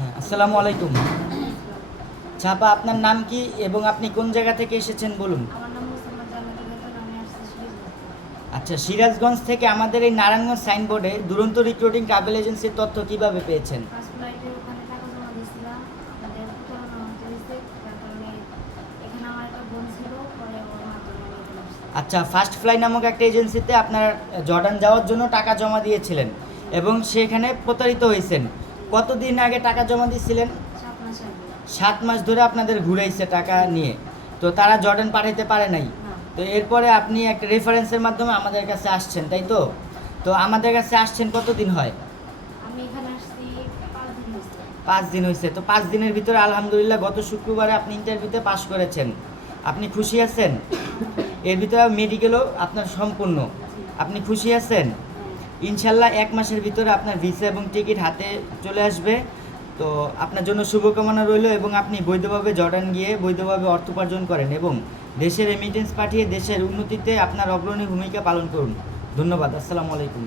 হ্যাঁ, আসসালামু আলাইকুম। ছাপা, আপনার নাম কি এবং আপনি কোন জায়গা থেকে এসেছেন বলুন? আমার নাম মোসাম্মদ জান্নাতুল খাতুন, আমি আসছি সিরাজগঞ্জ থেকে। আচ্ছা, সিরাজগঞ্জ থেকে আমাদের এই নারায়ণগঞ্জ সাইনবোর্ডে দুরন্ত রিক্রুটিং ট্রাভেল এজেন্সির তথ্য কিভাবে পেয়েছেন? ফার্স্ট ফ্লাইটে ওখানে টাকা জমা দিয়েছিলাম, আপনাদের প্রতারণা হতে হয়েছে, যার কারণে এখানে আমার একটা বোন ছিল, পরে ওর মাধ্যমে আমি এখানে আসছি। আচ্ছা, ফার্স্ট ফ্লাই নামক একটা এজেন্সিতে আপনার জর্ডান যাওয়ার জন্য টাকা জমা দিয়েছিলেন এবং সেখানে প্রতারিত হয়েছেন। কতদিন আগে টাকা জমা দিয়েছিলেন? 7 মাস আগে। 7 মাস ধরে আপনাদের ঘুরাইছে টাকা নিয়ে, তো তারা জর্ডান পাঠাইতে পারে নাই। না, তো এরপরে আপনি একটা রেফারেন্সের মাধ্যমে আমাদের কাছে আসছেন, তাই তো? তো আমাদের কাছে আসছেন কতদিন হয়? আমি এখানে আসছি 5 দিন হয়েছে। 5 দিন হয়েছে। তো 5 দিনের ভিতরে আলহামদুলিল্লাহ গত শুক্রবারে আপনি ইন্টারভিউতে পাশ করেছেন। আপনি খুশি আছেন? এর ভিতরে মেডিকেলও আপনার সম্পূর্ণ। জি। আপনি খুশি আছেন? হ্যাঁ। ইনশাল্লাহ 1 মাসের ভিতরে আপনার ভিসা এবং টিকিট হাতে চলে আসবে। তো আপনার জন্য শুভকামনা রইল এবং আপনি বৈধভাবে জর্ডান গিয়ে বৈধভাবে অর্থ উপার্জন করেন এবং দেশের রেমিটেন্স পাঠিয়ে দেশের উন্নতিতে আপনার অগ্রণী ভূমিকা পালন করুন। ধন্যবাদ। আসসালামু আলাইকুম।